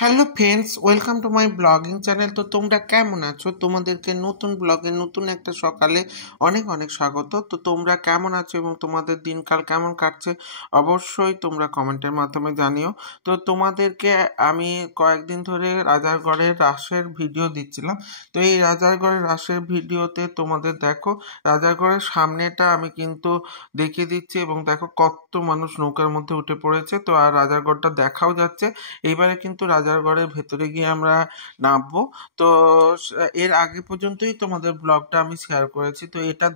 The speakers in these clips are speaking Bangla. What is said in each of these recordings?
Hello friends, welcome to my blogging channel. তো তোমরা কেমন আছো? তোমাদেরকে নতুন ব্লগে নতুন একটা সকালে অনেক অনেক স্বাগত। তো তোমরা কেমন আছো এবং তোমাদের দিনকাল কেমন কাটছে অবশ্যই তোমরা কমেন্টের মাধ্যমে জানিও। তো তোমাদেরকে আমি কয়েকদিন ধরে রাজারগড়ের রাসের ভিডিও দিচ্ছিলাম। তো এই রাজারগড়ের রাসের ভিডিওতে তোমাদের দেখো রাজারগড়ের সামনেটা আমি কিন্তু দেখিয়ে দিচ্ছি এবং দেখো কত মানুষ নৌকার মধ্যে উঠে পড়েছে। তো আর রাজারগড়টা দেখাও যাচ্ছে। এইবারে কিন্তু রাজারগড়ের ভেতরে গিয়ে আমরা নামবো। তো এর আগে পর্যন্তই তোমাদের ব্লগটা আমি শেয়ার করেছি। তো এটা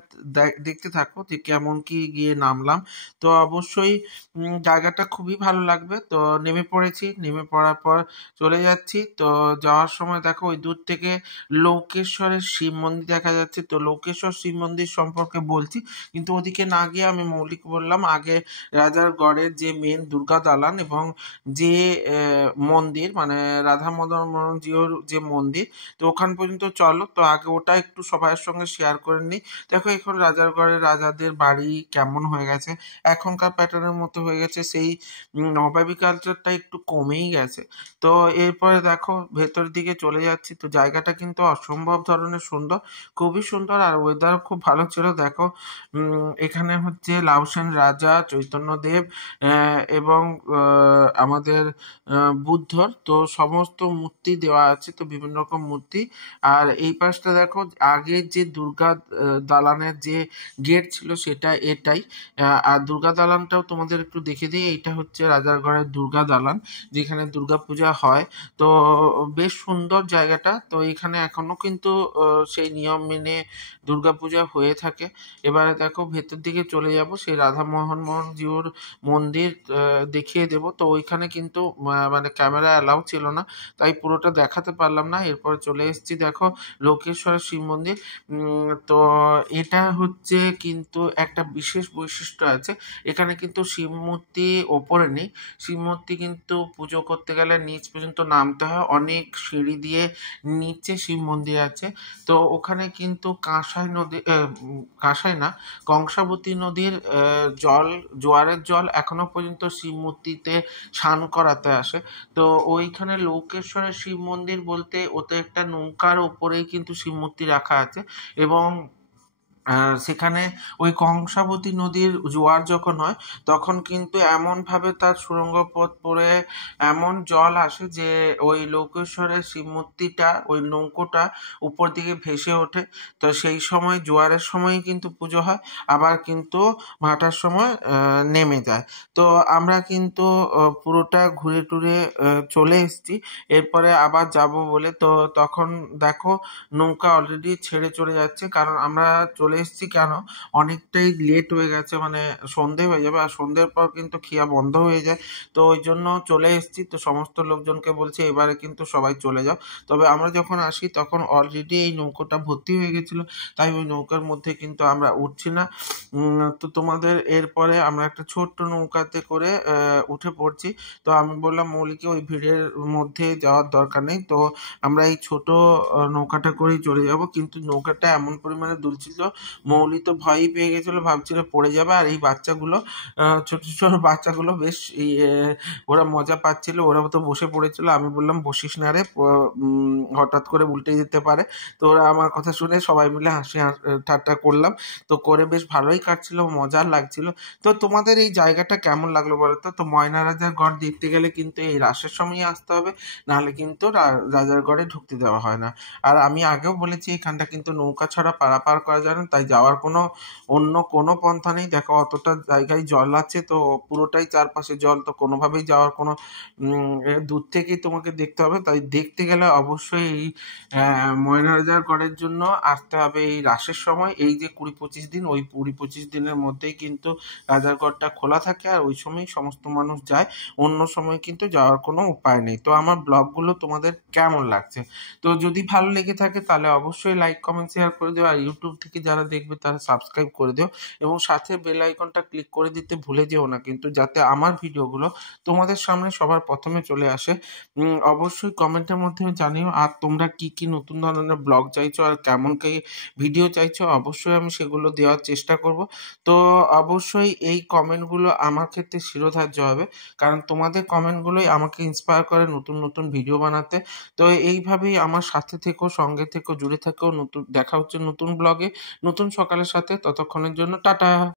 দেখতে থাকো যে কেমন কি গিয়ে নামলাম। তো অবশ্যই জায়গাটা খুবই ভালো লাগবে। তো নেমে পড়েছি, নেমে পড়ার পর চলে যাচ্ছি। তো যাওয়ার সময় দেখো ওই দূর থেকে লৌকেশ্বরের শিব মন্দির দেখা যাচ্ছে। তো লৌকেশ্বর শিব মন্দির সম্পর্কে বলছি, কিন্তু ওদিকে না গিয়ে আমি মৌলিক বললাম আগে রাজারগড়ের যে মেন দুর্গা দালান এবং যে মন্দির মানে রাধা মদন মোহন জিওর যে মন্দির, তো ওখান পর্যন্ত চলো। তো আগে ওটা একটু সবার সঙ্গে শেয়ার করে নিই। দেখো এখন রাজারগড়ের রাজাদের বাড়ি কেমন হয়ে গেছে, এখনকার প্যাটার্নের মতো হয়ে গেছে, সেই নবাবী কালচারটা একটু কমেই গেছে। তো এরপরে দেখো ভেতরের দিকে চলে যাচ্ছি। তো জায়গাটা কিন্তু অসম্ভব ধরনের সুন্দর, খুবই সুন্দর, আর ওয়েদার খুব ভালো ছিল। দেখো এখানে হচ্ছে লাউসেন রাজা, চৈতন্যদেব এবং আমাদের বুদ্ধর তো সমস্ত মূর্তি দেওয়া আছে। তো বিভিন্ন রকম মূর্তি। আর এই পাশটা দেখো আগের যে দুর্গা দালানের যে গেট ছিল সেটা এটাই। আর দুর্গা দালানটাও তোমাদের একটু দেখে দিই। এইটা হচ্ছে রাজারগড়ের দুর্গা দালান, যেখানে দুর্গা পূজা হয়। তো বেশ সুন্দর জায়গাটা। তো এখানে এখনো কিন্তু সেই নিয়ম মেনে দুর্গা পূজা হয়ে থাকে। এবারে দেখো ভেতর দিকে চলে যাব, সেই রাধা মোহন জিউর মন্দির দেখিয়ে দেব। তো ওইখানে কিন্তু মানে ক্যামেরা অ্যালাউ ছিল না, তাই পুরোটা দেখাতে পারলাম না। এরপর চলে এসেছি দেখো লোকেশ্বরের শিব মন্দির। তো এটা হচ্ছে কিন্তু একটা বিশেষ বৈশিষ্ট্য আছে। এখানে কিন্তু শিব মূর্তি ওপরে নেই। শিব মূর্তি কিন্তু পুজো করতে গেলে নিচ পর্যন্ত নামতে হয়, অনেক সিঁড়ি দিয়ে নিচে শিব মন্দির আছে। তো ওখানে কিন্তু কাঁসাই নদী, কাঁসাই না, কংসাবতী নদীর জল, জোয়ারের জল এখনো পর্যন্ত শিব মূর্তিতে স্নান করাতে আসে। তো ওইখানে লৌকেশ্বরের শিব মন্দির বলতে ওতে একটা নৌকার ওপরেই কিন্তু শিব মূর্তি রাখা আছে এবং সেখানে ওই কংসাবতী নদীর জোয়ার যখন হয় তখন কিন্তু এমনভাবে তার সুড়ঙ্গ পথ পড়ে এমন জল আসে যে ওই লৌকেশ্বরের শিব মূর্তিটা, ওই নৌকোটা উপর দিকে ভেসে ওঠে। তো সেই সময় জোয়ারের সময় কিন্তু পুজো হয়, আবার কিন্তু ভাটার সময় নেমে যায়। তো আমরা কিন্তু পুরোটা ঘুরে টুরে চলে এসেছি। এরপরে আবার যাব বলে, তো তখন দেখো নৌকা অলরেডি ছেড়ে চলে যাচ্ছে, কারণ আমরা চলে এসেছি কেন, অনেকটাই লেট হয়ে গেছে, মানে সন্ধে হয়ে যাবে, আর সন্ধ্যের পর কিন্তু খিয়া বন্ধ হয়ে যায়। তো ওই জন্য চলে এসেছি। তো সমস্ত লোকজনকে বলছি এবারে কিন্তু সবাই চলে যাও। তবে আমরা যখন আসি তখন অলরেডি এই নৌকোটা ভর্তি হয়ে গেছিলো, তাই ওই নৌকার মধ্যে কিন্তু আমরা উঠছি না। তো তোমাদের এরপরে আমরা একটা ছোট্ট নৌকাতে করে উঠে পড়ছি। তো আমি বললাম মৌলিকে ওই ভিড়ের মধ্যে যাওয়ার দরকার নেই, তো আমরা এই ছোট নৌকাটা করেই চলে যাব। কিন্তু নৌকাটা এমন পরিমাণে দুলছিল, মৌলি তো ভয়ই পেয়ে গেছিল, ভাবছিল পড়ে যাবে। আর এই বাচ্চাগুলো, ছোট ছোট বাচ্চাগুলো বেশ ওরা মজা পাচ্ছিল, ওরা তো বসে পড়েছিল। আমি বললাম বসিস না রে, হঠাৎ করে উল্টে যেতে পারে। তো ওরা আমার কথা শুনে সবাই মিলে হাসি ঠাট্টা করলাম। তো করে বেশ ভালোই কাটছিল, মজার লাগছিল। তো তোমাদের এই জায়গাটা কেমন লাগলো বলো তো? তো ময়না রাজার গড় দেখতে গেলে কিন্তু এই রাসের সময়ই আসতে হবে, নাহলে কিন্তু রাজারগড়ে ঢুকতে দেওয়া হয় না। আর আমি আগেও বলেছি এখানটা কিন্তু নৌকা ছাড়া পারাপার করা যায় না, তাই যাওয়ার কোনো অন্য কোনো পন্থা নেই। দেখো অতটা জায়গায় জল আছে, তো পুরোটাই চারপাশে জল, তো কোনোভাবেই যাওয়ার কোনো দূর থেকেই তোমাকে দেখতে হবে। তাই দেখতে গেলে অবশ্যই এই ময়না রাজার গড়ের জন্য আসতে হবে এই রাসের সময়। এই যে 20-25 দিন, ওই 20-25 দিনের মধ্যেই কিন্তু রাজারগড়টা খোলা থাকে, আর ওই সময়ই সমস্ত মানুষ যায়, অন্য সময় কিন্তু যাওয়ার কোনো উপায় নেই। তো আমার ব্লগগুলো তোমাদের কেমন লাগছে? তো যদি ভালো লেগে থাকে তাহলে অবশ্যই লাইক কমেন্ট শেয়ার করে দিও। আর ইউটিউব থেকে যারা যারা দেখবে তারা সাবস্ক্রাইব করে দিও এবং সাথে বেল আইকনটা ক্লিক করে দিতে ভুলে যেও না কিন্তু, যাতে আমার ভিডিওগুলো তোমাদের সামনে সবার প্রথমে চলে আসে। অবশ্যই কমেন্টের মধ্যে জানিও আর তোমরা কি নতুন ধরনের ব্লগ চাইছো আর কেমন কি ভিডিও চাইছো, অবশ্যই আমি সেগুলো দেওয়ার চেষ্টা করব। তো অবশ্যই এই কমেন্টগুলো আমার ক্ষেত্রে শিরোধার্য হবে, কারণ তোমাদের কমেন্টগুলোই আমাকে ইন্সপায়ার করে নতুন ভিডিও বানাতে। তো এইভাবেই আমার সাথে থেকো, সঙ্গে থেকো, জুড়ে থেকো। দেখা হচ্ছে নতুন ব্লগে নতুন সকালের সাথে। ততক্ষণের জন্য টাটা।